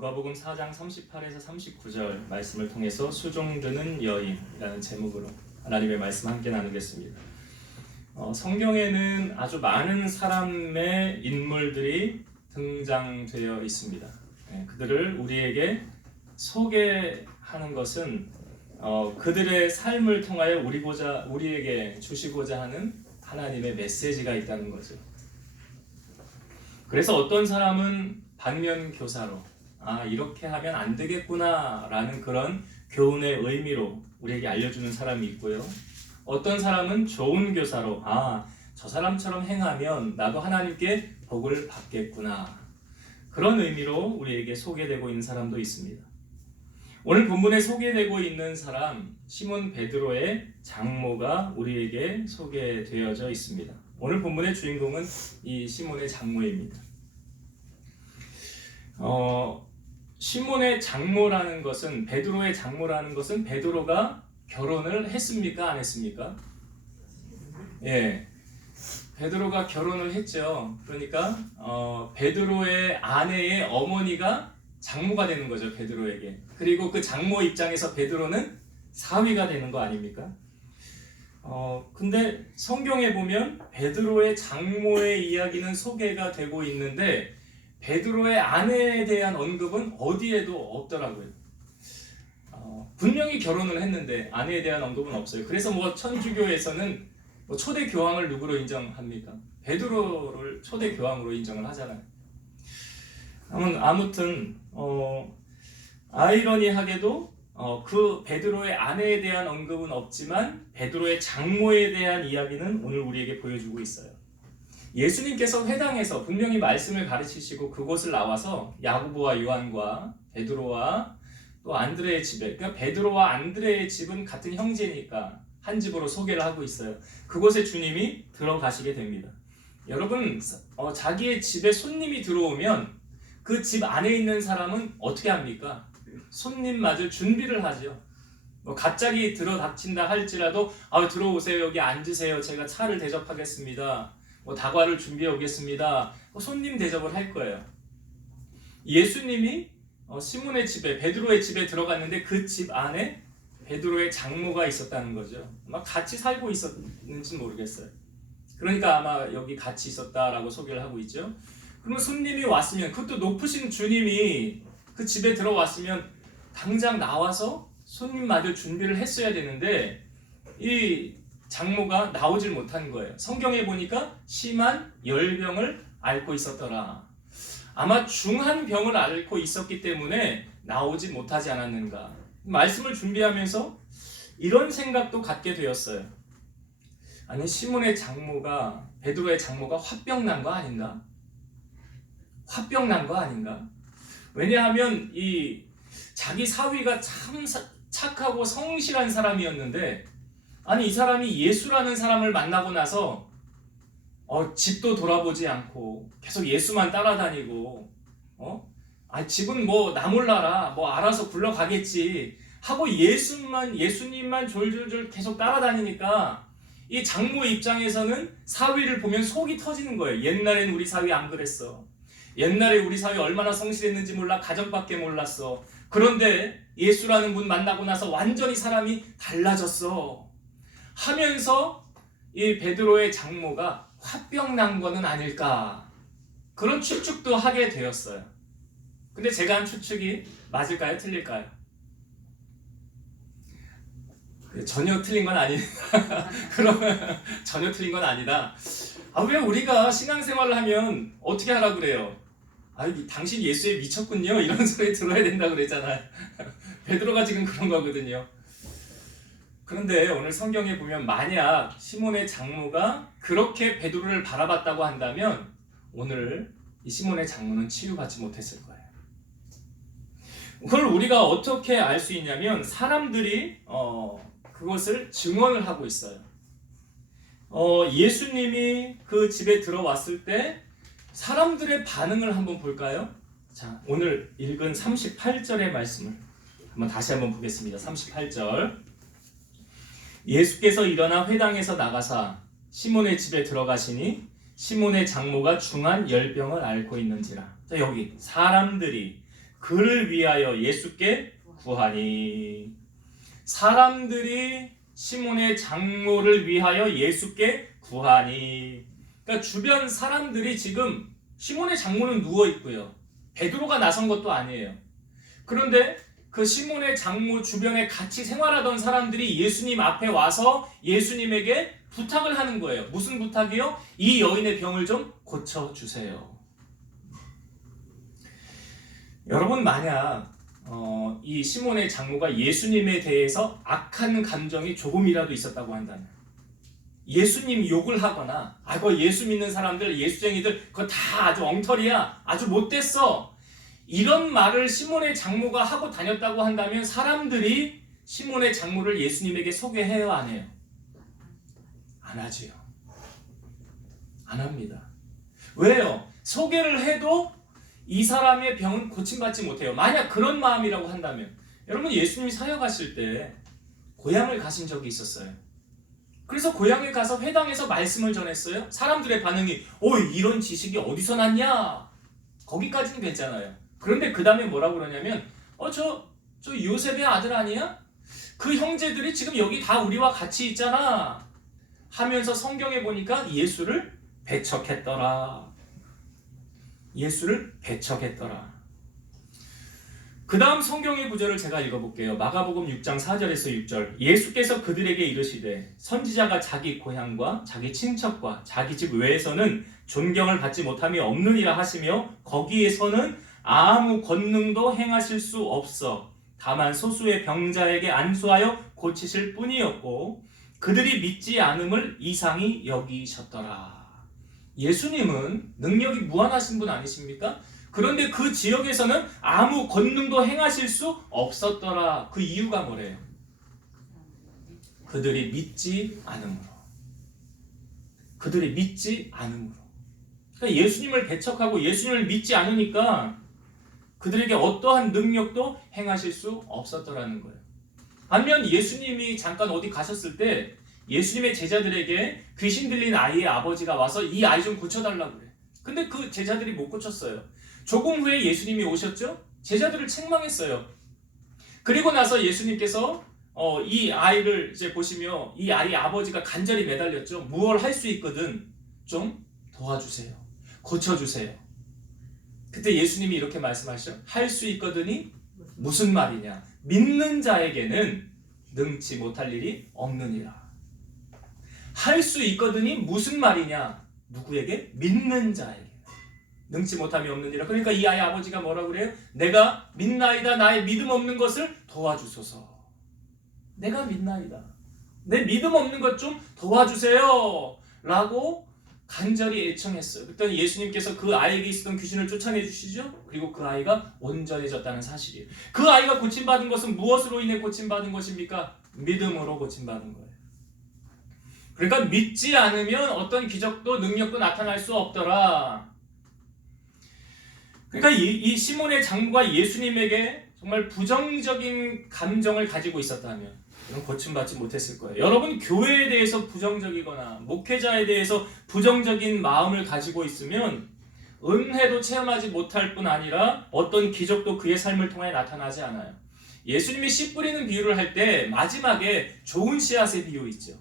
누가복음 4장 38에서 39절 말씀을 통해서 수종드는 여인이라는 제목으로 하나님의 말씀 함께 나누겠습니다. 성경에는 아주 많은 사람의 인물들이 등장되어 있습니다. 그들을 우리에게 소개하는 것은 그들의 삶을 통하여 우리에게 주시고자 하는 하나님의 메시지가 있다는 거죠. 그래서 어떤 사람은 반면 교사로 이렇게 하면 안 되겠구나 라는 그런 교훈의 의미로 우리에게 알려주는 사람이 있고요. 어떤 사람은 좋은 교사로 저 사람처럼 행하면 나도 하나님께 복을 받겠구나 그런 의미로 우리에게 소개되고 있는 사람도 있습니다. 오늘 본문에 소개되고 있는 사람 시몬 베드로의 장모가 우리에게 소개되어져 있습니다. 오늘 본문의 주인공은 이 시몬의 장모입니다. 시몬의 장모라는 것은 베드로의 장모라는 것은 베드로가 결혼을 했습니까? 안 했습니까? 예, 베드로가 결혼을 했죠. 그러니까 베드로의 아내의 어머니가 장모가 되는 거죠, 베드로에게. 그리고 그 장모 입장에서 베드로는 사위가 되는 거 아닙니까? 근데 성경에 보면 베드로의 장모의 이야기는 소개가 되고 있는데 베드로의 아내에 대한 언급은 어디에도 없더라고요. 분명히 결혼을 했는데 아내에 대한 언급은 없어요. 그래서 천주교에서는 초대 교황을 누구로 인정합니까? 베드로를 초대 교황으로 인정을 하잖아요. 아무튼 아이러니하게도 그 베드로의 아내에 대한 언급은 없지만 베드로의 장모에 대한 이야기는 오늘 우리에게 보여주고 있어요. 예수님께서 회당에서 분명히 말씀을 가르치시고 그곳을 나와서 야고보와 요한과 베드로와 또 안드레의 집에, 그러니까 베드로와 안드레의 집은 같은 형제니까 한 집으로 소개를 하고 있어요. 그곳에 주님이 들어가시게 됩니다. 여러분, 자기의 집에 손님이 들어오면 그 집 안에 있는 사람은 어떻게 합니까? 손님 맞을 준비를 하죠. 갑자기 들어닥친다 할지라도 들어오세요, 여기 앉으세요, 제가 차를 대접하겠습니다, 다과를 준비해 오겠습니다, 손님 대접을 할 거예요. 예수님이 시몬의 집에, 베드로의 집에 들어갔는데 그 집 안에 베드로의 장모가 있었다는 거죠. 아마 같이 살고 있었는지 모르겠어요. 그러니까 아마 여기 같이 있었다라고 소개를 하고 있죠. 그러면 손님이 왔으면, 그것도 높으신 주님이 그 집에 들어왔으면 당장 나와서 손님 맞을 준비를 했어야 되는데 이 장모가 나오질 못한 거예요. 성경에 보니까 심한 열병을 앓고 있었더라. 아마 중한 병을 앓고 있었기 때문에 나오지 못하지 않았는가. 말씀을 준비하면서 이런 생각도 갖게 되었어요. 아니, 시몬의 장모가, 베드로의 장모가 화병 난 거 아닌가? 화병 난 거 아닌가? 왜냐하면 이 자기 사위가 참 착하고 성실한 사람이었는데, 아니 이 사람이 예수라는 사람을 만나고 나서 집도 돌아보지 않고 계속 예수만 따라다니고 집은 나 몰라라, 알아서 굴러가겠지 하고 예수님만 졸졸졸 계속 따라다니니까 이 장모 입장에서는 사위를 보면 속이 터지는 거예요. 옛날엔 우리 사위 안 그랬어. 옛날에 우리 사위 얼마나 성실했는지 몰라. 가정밖에 몰랐어. 그런데 예수라는 분 만나고 나서 완전히 사람이 달라졌어 하면서 이 베드로의 장모가 화병 난 거는 아닐까, 그런 추측도 하게 되었어요. 근데 제가 한 추측이 맞을까요? 틀릴까요? 전혀 틀린 건 아니다. 그러면 전혀 틀린 건 아니다. 왜 우리가 신앙생활을 하면 어떻게 하라고 그래요? 당신 예수에 미쳤군요, 이런 소리 들어야 된다고 그랬잖아요. 베드로가 지금 그런 거거든요. 그런데 오늘 성경에 보면 만약 시몬의 장모가 그렇게 베드로를 바라봤다고 한다면 오늘 이 시몬의 장모는 치유받지 못했을 거예요. 그걸 우리가 어떻게 알 수 있냐면 사람들이 그것을 증언을 하고 있어요. 예수님이 그 집에 들어왔을 때 사람들의 반응을 한번 볼까요? 자, 오늘 읽은 38절의 말씀을 다시 한번 보겠습니다. 38절. 예수께서 일어나 회당에서 나가사 시몬의 집에 들어가시니 시몬의 장모가 중한 열병을 앓고 있는지라. 자, 여기 사람들이 그를 위하여 예수께 구하니. 사람들이 시몬의 장모를 위하여 예수께 구하니. 그러니까 주변 사람들이 지금 시몬의 장모는 누워 있고요. 베드로가 나선 것도 아니에요. 그런데 그 시몬의 장모 주변에 같이 생활하던 사람들이 예수님 앞에 와서 예수님에게 부탁을 하는 거예요. 무슨 부탁이요? 이 여인의 병을 좀 고쳐주세요. 여러분, 만약 이 시몬의 장모가 예수님에 대해서 악한 감정이 조금이라도 있었다고 한다면, 예수님 욕을 하거나 그 예수 믿는 사람들, 예수쟁이들 그거 다 아주 엉터리야, 아주 못됐어, 이런 말을 시몬의 장모가 하고 다녔다고 한다면 사람들이 시몬의 장모를 예수님에게 소개해요, 안 해요? 안 하지요. 안 합니다. 왜요? 소개를 해도 이 사람의 병은 고침받지 못해요. 만약 그런 마음이라고 한다면, 여러분, 예수님이 사역하실 때 고향을 가신 적이 있었어요. 그래서 고향에 가서 회당에서 말씀을 전했어요. 사람들의 반응이 이런 지식이 어디서 났냐? 거기까지는 괜찮아요. 그런데 그 다음에 뭐라고 그러냐면 저 요셉의 아들 아니야? 그 형제들이 지금 여기 다 우리와 같이 있잖아 하면서 성경에 보니까 예수를 배척했더라. 예수를 배척했더라. 그 다음 성경의 구절을 제가 읽어볼게요. 마가복음 6장 4절에서 6절. 예수께서 그들에게 이르시되 선지자가 자기 고향과 자기 친척과 자기 집 외에서는 존경을 받지 못함이 없느니라 하시며 거기에서는 아무 권능도 행하실 수 없어 다만 소수의 병자에게 안수하여 고치실 뿐이었고 그들이 믿지 않음을 이상히 여기셨더라. 예수님은 능력이 무한하신 분 아니십니까? 그런데 그 지역에서는 아무 권능도 행하실 수 없었더라. 그 이유가 뭐래요? 그들이 믿지 않음으로. 그들이 믿지 않음으로. 그러니까 예수님을 배척하고 예수님을 믿지 않으니까 그들에게 어떠한 능력도 행하실 수 없었더라는 거예요. 반면 예수님이 잠깐 어디 가셨을 때 예수님의 제자들에게 귀신 들린 아이의 아버지가 와서 이 아이 좀 고쳐달라고 그래요. 근데 그 제자들이 못 고쳤어요. 조금 후에 예수님이 오셨죠? 제자들을 책망했어요. 그리고 나서 예수님께서 이 아이를 이제 보시며 이 아이 아버지가 간절히 매달렸죠. 무얼 할 수 있거든 좀 도와주세요. 고쳐주세요. 그때 예수님이 이렇게 말씀하시죠. 할 수 있거든이 무슨 말이냐? 믿는 자에게는 능치 못할 일이 없느니라. 할 수 있거든이 무슨 말이냐? 누구에게? 믿는 자에게. 능치 못함이 없느니라. 그러니까 이 아이 아버지가 뭐라고 그래요? 내가 믿나이다. 나의 믿음 없는 것을 도와주소서. 내가 믿나이다. 내 믿음 없는 것 좀 도와주세요. 라고 간절히 애청했어요. 그랬더니 예수님께서 그 아이에게 있었던 귀신을 쫓아내 주시죠. 그리고 그 아이가 온전해졌다는 사실이에요. 그 아이가 고침받은 것은 무엇으로 인해 고침받은 것입니까? 믿음으로 고침받은 거예요. 그러니까 믿지 않으면 어떤 기적도 능력도 나타날 수 없더라. 그러니까 이 시몬의 장모가 예수님에게 정말 부정적인 감정을 가지고 있었다면 이런 고침받지 못했을 거예요. 여러분, 교회에 대해서 부정적이거나 목회자에 대해서 부정적인 마음을 가지고 있으면 은혜도 체험하지 못할 뿐 아니라 어떤 기적도 그의 삶을 통해 나타나지 않아요. 예수님이 씨 뿌리는 비유를 할 때 마지막에 좋은 씨앗의 비유 있죠.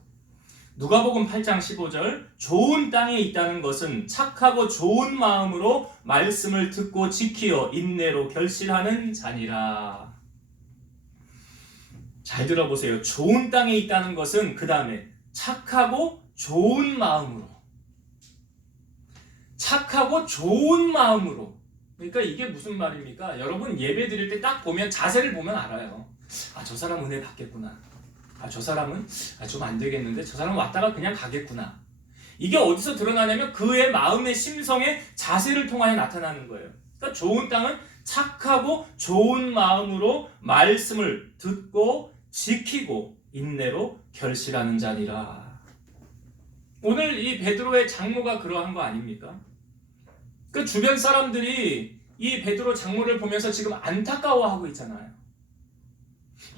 누가복음 8장 15절. 좋은 땅에 있다는 것은 착하고 좋은 마음으로 말씀을 듣고 지키어 인내로 결실하는 자니라. 잘 들어보세요. 좋은 땅에 있다는 것은 그 다음에 착하고 좋은 마음으로. 착하고 좋은 마음으로. 그러니까 이게 무슨 말입니까? 여러분 예배 드릴 때 딱 보면 자세를 보면 알아요. 저 사람 은혜 받겠구나. 저 사람은 좀 안 되겠는데 저 사람 왔다가 그냥 가겠구나. 이게 어디서 드러나냐면 그의 마음의 심성의 자세를 통하여 나타나는 거예요. 그러니까 좋은 땅은 착하고 좋은 마음으로 말씀을 듣고 지키고 인내로 결실하는 자니라. 오늘 이 베드로의 장모가 그러한 거 아닙니까? 그 주변 사람들이 이 베드로 장모를 보면서 지금 안타까워하고 있잖아요.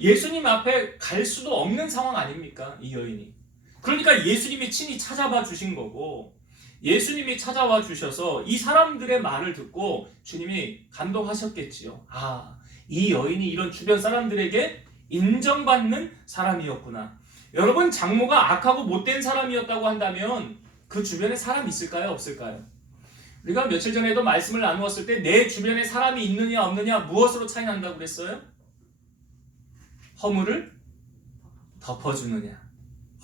예수님 앞에 갈 수도 없는 상황 아닙니까? 이 여인이. 그러니까 예수님이 친히 찾아봐 주신 거고 예수님이 찾아와 주셔서 이 사람들의 말을 듣고 주님이 감동하셨겠지요. 아, 이 여인이 이런 주변 사람들에게 인정받는 사람이었구나. 여러분, 장모가 악하고 못된 사람이었다고 한다면 그 주변에 사람이 있을까요? 없을까요? 우리가 며칠 전에도 말씀을 나누었을 때 내 주변에 사람이 있느냐 없느냐 무엇으로 차이 난다고 그랬어요? 허물을 덮어주느냐,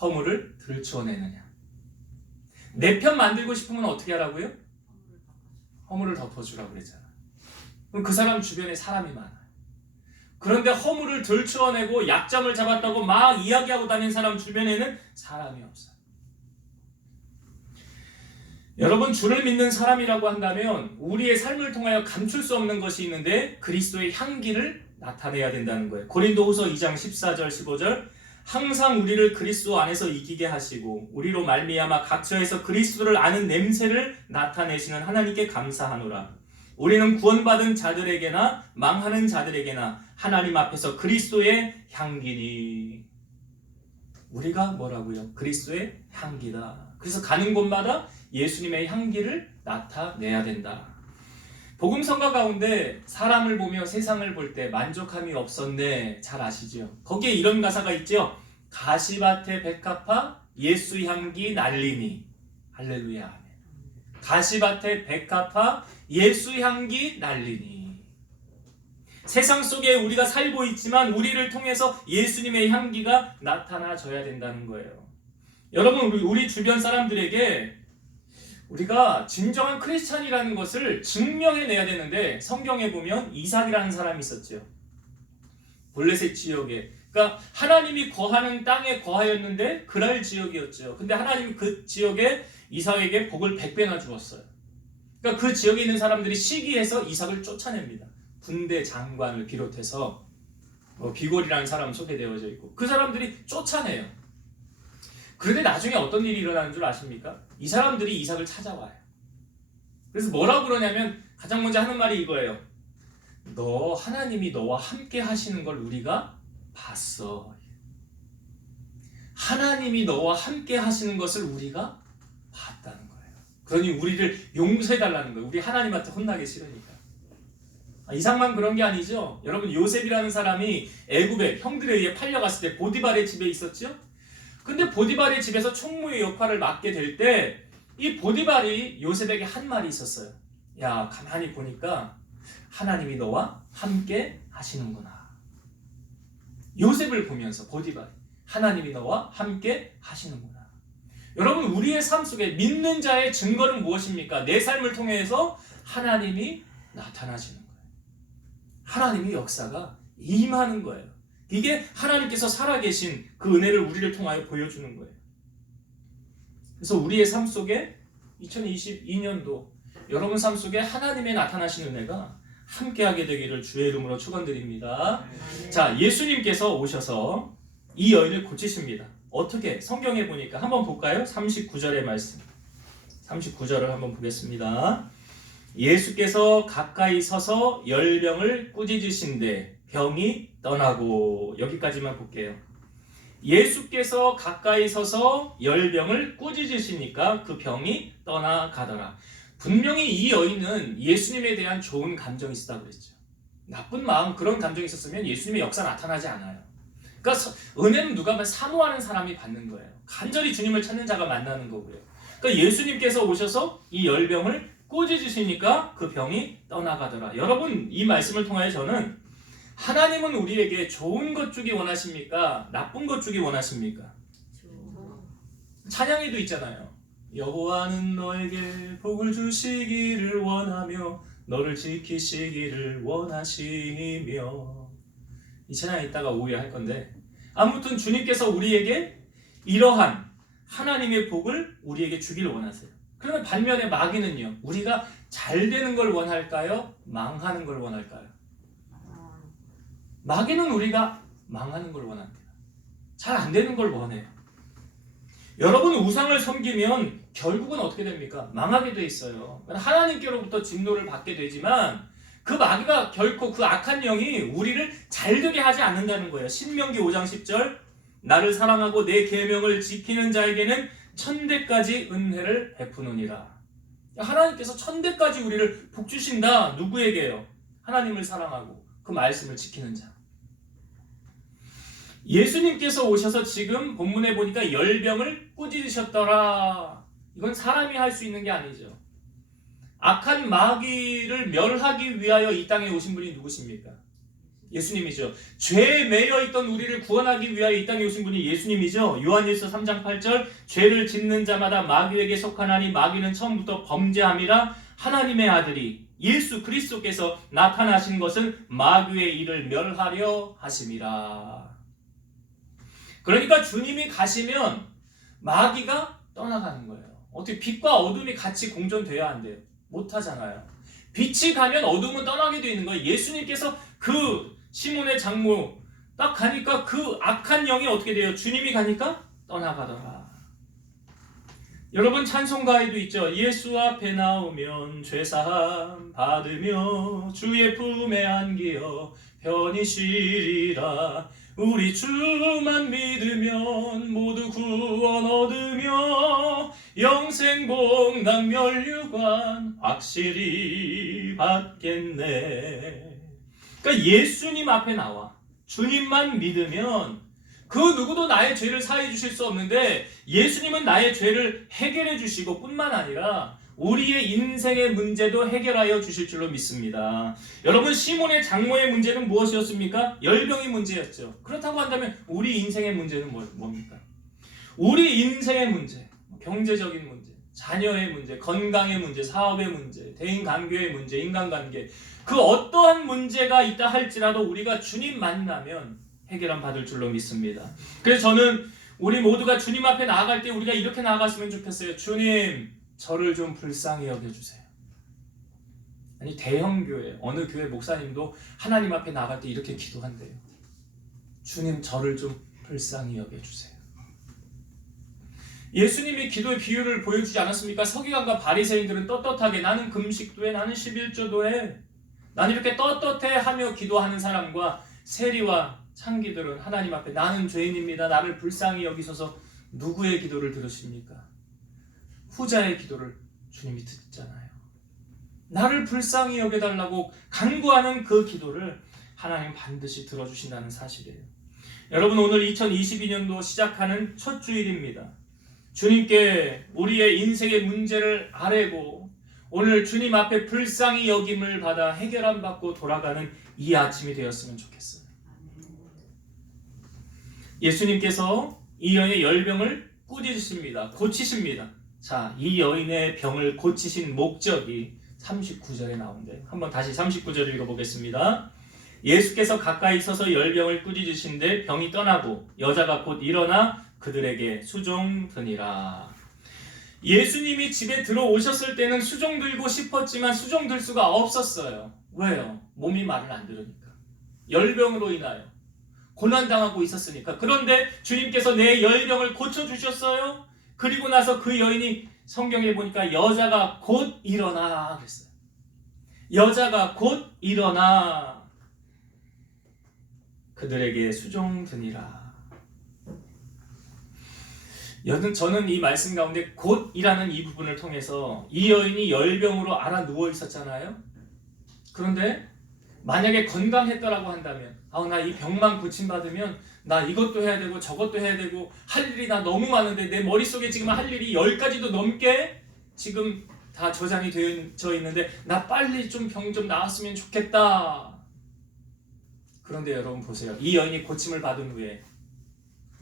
허물을 들추어내느냐. 내 편 만들고 싶으면 어떻게 하라고요? 허물을 덮어주라고 그랬잖아. 그럼 그 사람 주변에 사람이 많아요. 그런데 허물을 들추어내고 약점을 잡았다고 막 이야기하고 다니는 사람 주변에는 사람이 없어요. 여러분, 주를 믿는 사람이라고 한다면 우리의 삶을 통하여 감출 수 없는 것이 있는데 그리스도의 향기를 나타내야 된다는 거예요. 고린도후서 2장 14절 15절 항상 우리를 그리스도 안에서 이기게 하시고 우리로 말미암아 각처에서 그리스도를 아는 냄새를 나타내시는 하나님께 감사하노라. 우리는 구원받은 자들에게나 망하는 자들에게나 하나님 앞에서 그리스도의 향기니. 우리가 뭐라고요? 그리스도의 향기다. 그래서 가는 곳마다 예수님의 향기를 나타내야 된다. 복음성가 가운데 사람을 보며 세상을 볼 때 만족함이 없었네, 잘 아시죠? 거기에 이런 가사가 있죠. 가시밭에 백합화 예수 향기 날리니. 할렐루야. 아멘. 가시밭에 백합화 예수 향기 날리니. 세상 속에 우리가 살고 있지만 우리를 통해서 예수님의 향기가 나타나줘야 된다는 거예요. 여러분, 우리 주변 사람들에게 우리가 진정한 크리스찬이라는 것을 증명해내야 되는데 성경에 보면 이삭이라는 사람이 있었죠. 블레셋 지역에. 그러니까 하나님이 거하는 땅에 거하였는데 그랄 지역이었죠. 근데 하나님이 그 지역에 이삭에게 복을 100배나 주었어요. 그러니까 그 지역에 있는 사람들이 시기해서 이삭을 쫓아냅니다. 군대 장관을 비롯해서 비골이라는 사람 소개되어져 있고 그 사람들이 쫓아내요. 그런데 나중에 어떤 일이 일어나는 줄 아십니까? 이 사람들이 이삭을 찾아와요. 그래서 뭐라고 그러냐면 가장 먼저 하는 말이 이거예요. 너 하나님이 너와 함께 하시는 걸 우리가 봤어. 하나님이 너와 함께 하시는 것을 우리가 봤다는 거예요. 그러니 우리를 용서해달라는 거예요. 우리 하나님한테 혼나기 싫으니까. 이삭만 그런 게 아니죠. 여러분, 요셉이라는 사람이 애굽에 형들에 의해 팔려갔을 때 보디발의 집에 있었죠. 근데 보디발의 집에서 총무의 역할을 맡게 될 때 이 보디발이 요셉에게 한 말이 있었어요. 야, 가만히 보니까 하나님이 너와 함께 하시는구나. 요셉을 보면서 보디발이 하나님이 너와 함께 하시는구나. 여러분, 우리의 삶 속에 믿는 자의 증거는 무엇입니까? 내 삶을 통해서 하나님이 나타나시는 거예요. 하나님의 역사가 임하는 거예요. 이게 하나님께서 살아계신 그 은혜를 우리를 통하여 보여주는 거예요. 그래서 우리의 삶 속에 2022년도 여러분 삶 속에 하나님의 나타나신 은혜가 함께하게 되기를 주의 이름으로 축원드립니다. 자, 예수님께서 오셔서 이 여인을 고치십니다. 어떻게? 성경에 보니까 한번 볼까요? 39절의 말씀. 39절을 한번 보겠습니다. 예수께서 가까이 서서 열병을 꾸짖으신데 병이 떠나고. 여기까지만 볼게요. 예수께서 가까이 서서 열병을 꾸짖으시니까 그 병이 떠나가더라. 분명히 이 여인은 예수님에 대한 좋은 감정이 있었다고 그랬죠. 나쁜 마음, 그런 감정이 있었으면 예수님의 역사 나타나지 않아요. 그러니까 은혜는 누가 하면 사모하는 사람이 받는 거예요. 간절히 주님을 찾는 자가 만나는 거고요. 그러니까 예수님께서 오셔서 이 열병을 꾸짖으시니까 그 병이 떠나가더라. 여러분, 이 말씀을 통하여 저는 하나님은 우리에게 좋은 것 주기 원하십니까? 나쁜 것 주기 원하십니까? 찬양에도 있잖아요. 여호와는 너에게 복을 주시기를 원하며 너를 지키시기를 원하시며. 이 찬양에 있다가 오해할 건데 아무튼 주님께서 우리에게 이러한 하나님의 복을 우리에게 주기를 원하세요. 그러면 반면에 마귀는요, 우리가 잘 되는 걸 원할까요? 망하는 걸 원할까요? 마귀는 우리가 망하는 걸 원합니다. 잘 안 되는 걸 원해요. 여러분, 우상을 섬기면 결국은 어떻게 됩니까? 망하게 돼 있어요. 하나님께로부터 진노를 받게 되지만 그 마귀가 결코 그 악한 영이 우리를 잘되게 하지 않는다는 거예요. 신명기 5장 10절 나를 사랑하고 내 계명을 지키는 자에게는 천대까지 은혜를 베푸느니라. 하나님께서 천대까지 우리를 복주신다. 누구에게요? 하나님을 사랑하고 그 말씀을 지키는 자. 예수님께서 오셔서 지금 본문에 보니까 열병을 꾸짖으셨더라. 이건 사람이 할 수 있는 게 아니죠. 악한 마귀를 멸하기 위하여 이 땅에 오신 분이 누구십니까? 예수님이죠. 죄에 매여 있던 우리를 구원하기 위하여 이 땅에 오신 분이 예수님이죠. 요한일서 3장 8절 죄를 짓는 자마다 마귀에게 속하나니 마귀는 처음부터 범죄함이라. 하나님의 아들이 예수 그리스도께서 나타나신 것은 마귀의 일을 멸하려 하심이라. 그러니까 주님이 가시면 마귀가 떠나가는 거예요. 어떻게 빛과 어둠이 같이 공존돼야 한대요? 못하잖아요. 빛이 가면 어둠은 떠나게 되어 있는 거예요. 예수님께서 그 시몬의 장모 딱 가니까 그 악한 영이 어떻게 돼요? 주님이 가니까 떠나가더라. 여러분 찬송가에도 있죠. 예수 앞에 나오면 죄사함 받으며 주의 품에 안기어 편히 쉬리라. 우리 주만 믿으면 모두 구원 얻으며 영생봉당 멸류관 확실히 받겠네. 그러니까 예수님 앞에 나와 주님만 믿으면 그 누구도 나의 죄를 사해 주실 수 없는데 예수님은 나의 죄를 해결해 주시고 뿐만 아니라 우리의 인생의 문제도 해결하여 주실 줄로 믿습니다. 여러분 시몬의 장모의 문제는 무엇이었습니까? 열병이 문제였죠. 그렇다고 한다면 우리 인생의 문제는 뭡니까? 우리 인생의 문제, 경제적인 문제, 자녀의 문제, 건강의 문제, 사업의 문제, 대인관계의 문제, 인간관계 그 어떠한 문제가 있다 할지라도 우리가 주님 만나면 해결함 받을 줄로 믿습니다. 그래서 저는 우리 모두가 주님 앞에 나아갈 때 우리가 이렇게 나아갔으면 좋겠어요. 주님 저를 좀 불쌍히 여겨주세요. 아니 대형교회 어느 교회 목사님도 하나님 앞에 나갈 때 이렇게 기도한대요. 주님 저를 좀 불쌍히 여겨주세요. 예수님이 기도의 비유를 보여주지 않았습니까? 서기관과 바리새인들은 떳떳하게 나는 금식도 해, 나는 11조도 해, 나는 이렇게 떳떳해 하며 기도하는 사람과 세리와 창기들은 하나님 앞에 나는 죄인입니다. 나를 불쌍히 여기셔서 누구의 기도를 들으십니까? 후자의 기도를 주님이 듣잖아요. 나를 불쌍히 여겨달라고 간구하는 그 기도를 하나님 반드시 들어주신다는 사실이에요. 여러분 오늘 2022년도 시작하는 첫 주일입니다. 주님께 우리의 인생의 문제를 아뢰고 오늘 주님 앞에 불쌍히 여김을 받아 해결함 받고 돌아가는 이 아침이 되었으면 좋겠어요. 예수님께서 이 여인의 열병을 꾸짖으십니다. 고치십니다. 자, 이 여인의 병을 고치신 목적이 39절에 나오는데 한번 다시 39절을 읽어보겠습니다. 예수께서 가까이 서서 열병을 꾸짖으신데 병이 떠나고 여자가 곧 일어나 그들에게 수종 드니라. 예수님이 집에 들어오셨을 때는 수종 들고 싶었지만 수종 들 수가 없었어요. 왜요? 몸이 말을 안 들으니까. 열병으로 인하여 고난당하고 있었으니까. 그런데 주님께서 내 열병을 고쳐주셨어요. 그리고 나서 그 여인이 성경에 보니까 여자가 곧 일어나 그랬어요. 여자가 곧 일어나 그들에게 수종 드니라. 저는 이 말씀 가운데 곧이라는 이 부분을 통해서 이 여인이 열병으로 알아 누워 있었잖아요. 그런데 만약에 건강했더라고 한다면 나 이 병만 고침받으면 나 이것도 해야 되고 저것도 해야 되고 할 일이 나 너무 많은데 내 머릿속에 지금 할 일이 10가지도 넘게 지금 다 저장이 되어 있는데 나 빨리 좀 병 좀 나았으면 좋겠다. 그런데 여러분 보세요. 이 여인이 고침을 받은 후에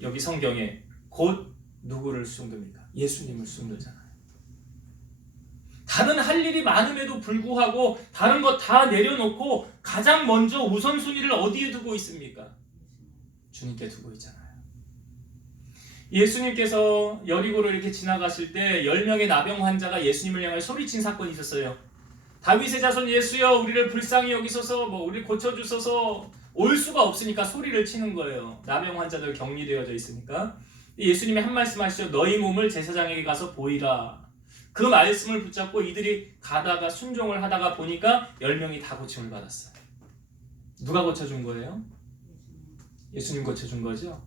여기 성경에 곧 누구를 수종듭니까? 예수님을 수종들잖아요. 다른 할 일이 많음에도 불구하고 다른 거 다 내려놓고 가장 먼저 우선순위를 어디에 두고 있습니까? 주님께 두고 있잖아요. 예수님께서 여리고를 이렇게 지나가실 때 10명의 나병 환자가 예수님을 향해 소리친 사건이 있었어요. 다윗의 자손 예수여 우리를 불쌍히 여기소서 우리를 고쳐주소서. 올 수가 없으니까 소리를 치는 거예요. 나병 환자들 격리되어져 있으니까. 예수님이 한 말씀 하시죠. 너희 몸을 제사장에게 가서 보이라. 그 말씀을 붙잡고 이들이 가다가 순종을 하다가 보니까 10명이 다 고침을 받았어요. 누가 고쳐준 거예요? 예수님 고쳐준 거죠.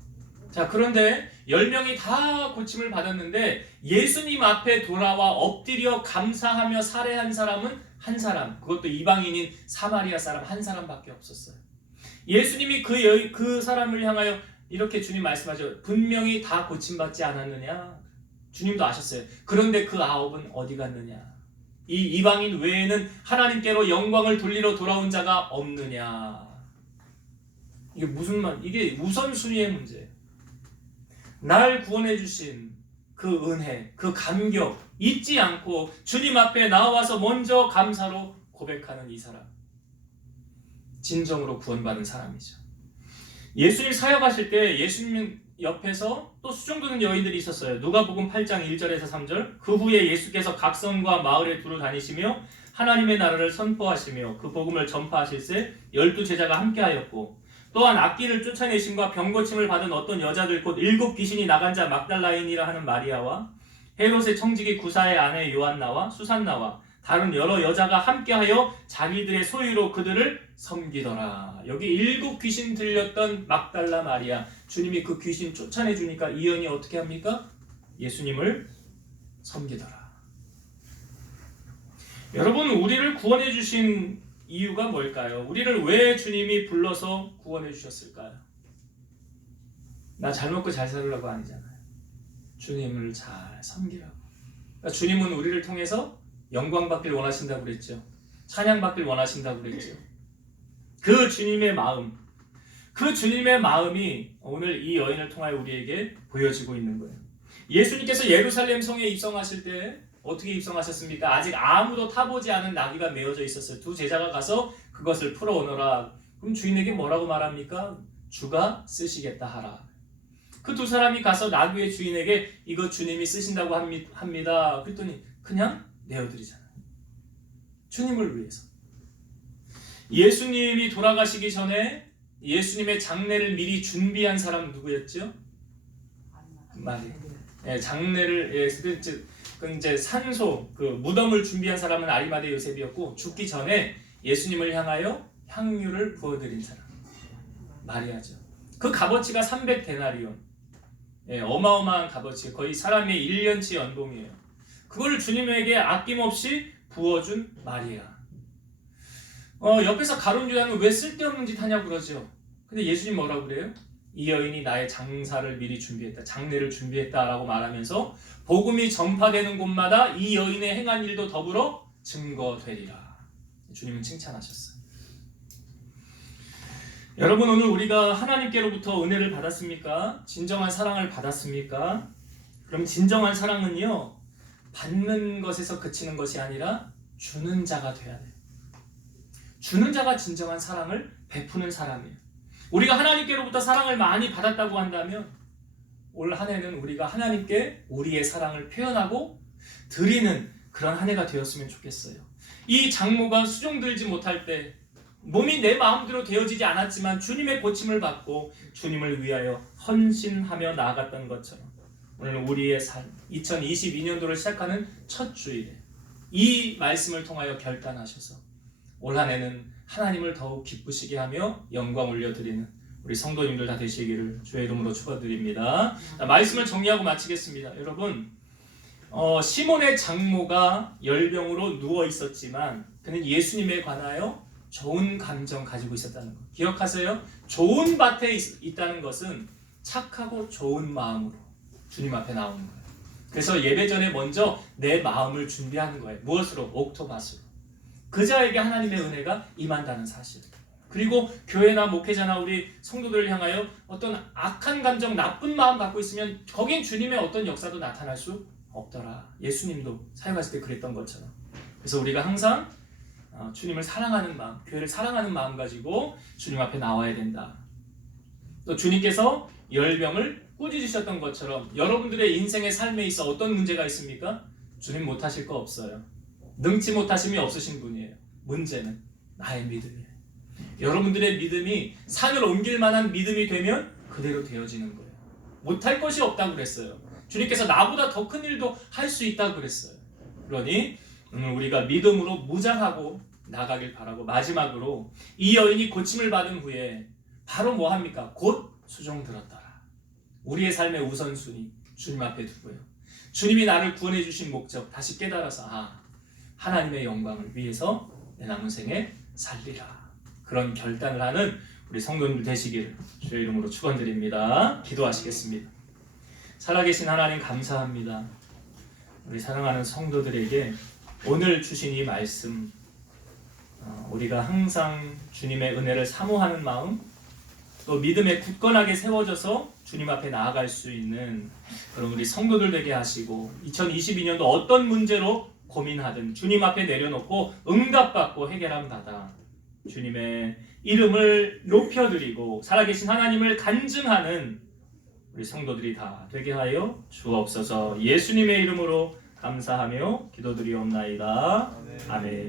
자, 그런데 10명이 다 고침을 받았는데 예수님 앞에 돌아와 엎드려 감사하며 살해한 사람은 한 사람, 그것도 이방인인 사마리아 사람 한 사람밖에 없었어요. 예수님이 그 사람을 향하여 이렇게 주님 말씀하죠. 분명히 다 고침받지 않았느냐? 주님도 아셨어요. 그런데 그 9은 어디 갔느냐? 이 이방인 외에는 하나님께로 영광을 돌리러 돌아온 자가 없느냐? 이게 무슨 말? 이게 우선순위의 문제예요. 날 구원해 주신 그 은혜, 그 감격 잊지 않고 주님 앞에 나와서 먼저 감사로 고백하는 이 사람, 진정으로 구원받은 사람이죠. 예수님 사역하실 때 예수님 옆에서 또 수종드는 여인들이 있었어요. 누가복음 8장 1절에서 3절. 그 후에 예수께서 각성과 마을에 두루 다니시며 하나님의 나라를 선포하시며 그 복음을 전파하실새 12제자가 함께하였고, 또한 악귀를 쫓아내심과 병고침을 받은 어떤 여자들 곧 7 귀신이 나간 자 막달라인이라 하는 마리아와 헤롯의 청지기 구사의 아내 요한나와 수산나와 다른 여러 여자가 함께하여 자기들의 소유로 그들을 섬기더라. 여기 7 귀신 들렸던 막달라 마리아, 주님이 그 귀신 쫓아내주니까 이 여인이 어떻게 합니까? 예수님을 섬기더라. 여러분, 우리를 구원해 주신 이유가 뭘까요? 우리를 왜 주님이 불러서 구원해 주셨을까요? 나 잘 먹고 잘 살으려고 아니잖아요. 주님을 잘 섬기라고. 그러니까 주님은 우리를 통해서 영광 받길 원하신다고 그랬죠. 찬양 받길 원하신다고 그랬죠. 그 주님의 마음, 그 주님의 마음이 오늘 이 여인을 통하여 우리에게 보여지고 있는 거예요. 예수님께서 예루살렘 성에 입성하실 때 어떻게 입성하셨습니까? 아직 아무도 타보지 않은 나귀가 메어져 있었어요. 2 제자가 가서 그것을 풀어오너라. 그럼 주인에게 뭐라고 말합니까? 주가 쓰시겠다 하라. 그 2 사람이 가서 나귀의 주인에게 이거 주님이 쓰신다고 합니다. 그랬더니 그냥 내어드리잖아요. 주님을 위해서. 예수님이 돌아가시기 전에 예수님의 장례를 미리 준비한 사람 누구였죠? 마리아. 예, 장례를 이제 산소, 그 무덤을 준비한 사람은 아리마대 요셉이었고, 죽기 전에 예수님을 향하여 향유를 부어드린 사람 마리아죠. 그 값어치가 300데나리온. 예, 어마어마한 값어치, 거의 사람의 1년치 연봉이에요. 그걸 주님에게 아낌없이 부어준 마리아. 옆에서 가룟 유다는 왜 쓸데없는 짓 하냐고 그러죠. 근데 예수님 뭐라고 그래요? 이 여인이 나의 장사를 미리 준비했다, 장례를 준비했다라고 말하면서 복음이 전파되는 곳마다 이 여인의 행한 일도 더불어 증거되리라. 주님은 칭찬하셨어요. 여러분, 오늘 우리가 하나님께로부터 은혜를 받았습니까? 진정한 사랑을 받았습니까? 그럼 진정한 사랑은요, 받는 것에서 그치는 것이 아니라 주는 자가 돼야 돼요. 주는 자가 진정한 사랑을 베푸는 사람이에요. 우리가 하나님께로부터 사랑을 많이 받았다고 한다면 올 한 해는 우리가 하나님께 우리의 사랑을 표현하고 드리는 그런 한 해가 되었으면 좋겠어요. 이 장모가 수종들지 못할 때 몸이 내 마음대로 되어지지 않았지만 주님의 고침을 받고 주님을 위하여 헌신하며 나아갔던 것처럼 오늘 우리의 삶, 2022년도를 시작하는 첫 주일에 이 말씀을 통하여 결단하셔서 올 한 해는 하나님을 더욱 기쁘시게 하며 영광 올려드리는 우리 성도님들 다 되시기를 주의 이름으로 축원드립니다. 자, 말씀을 정리하고 마치겠습니다. 여러분, 시몬의 장모가 열병으로 누워 있었지만 그는 예수님에 관하여 좋은 감정 가지고 있었다는 것 기억하세요? 좋은 밭에 있다는 것은 착하고 좋은 마음으로 주님 앞에 나오는 거예요. 그래서 예배 전에 먼저 내 마음을 준비하는 거예요. 무엇으로? 옥토밭으로. 그 자에게 하나님의 은혜가 임한다는 사실. 그리고 교회나 목회자나 우리 성도들을 향하여 어떤 악한 감정, 나쁜 마음 갖고 있으면 거긴 주님의 어떤 역사도 나타날 수 없더라. 예수님도 사역하실 때 그랬던 것처럼. 그래서 우리가 항상 주님을 사랑하는 마음, 교회를 사랑하는 마음 가지고 주님 앞에 나와야 된다. 또 주님께서 열병을 꾸짖으셨던 것처럼 여러분들의 인생의 삶에 있어 어떤 문제가 있습니까? 주님 못하실 거 없어요. 능치 못하심이 없으신 분이에요. 문제는 나의 믿음이에요. 여러분들의 믿음이 산을 옮길 만한 믿음이 되면 그대로 되어지는 거예요. 못할 것이 없다고 그랬어요. 주님께서 나보다 더 큰 일도 할 수 있다고 그랬어요. 그러니 오늘 우리가 믿음으로 무장하고 나가길 바라고, 마지막으로 이 여인이 고침을 받은 후에 바로 뭐 합니까? 곧 수종 들었더라. 우리의 삶의 우선순위 주님 앞에 두고요. 주님이 나를 구원해 주신 목적 다시 깨달아서 하나님의 영광을 위해서 내 남은 생에 살리라. 그런 결단을 하는 우리 성도님들 되시기를 주의 이름으로 축원드립니다. 기도하시겠습니다. 살아계신 하나님 감사합니다. 우리 사랑하는 성도들에게 오늘 주신 이 말씀, 우리가 항상 주님의 은혜를 사모하는 마음, 또 믿음에 굳건하게 세워져서 주님 앞에 나아갈 수 있는 그런 우리 성도들 되게 하시고 2022년도 어떤 문제로 고민하든 주님 앞에 내려놓고 응답받고 해결함 받아 주님의 이름을 높여드리고 살아계신 하나님을 간증하는 우리 성도들이 다 되게 하여 주옵소서. 예수님의 이름으로 감사하며 기도드리옵나이다. 아멘.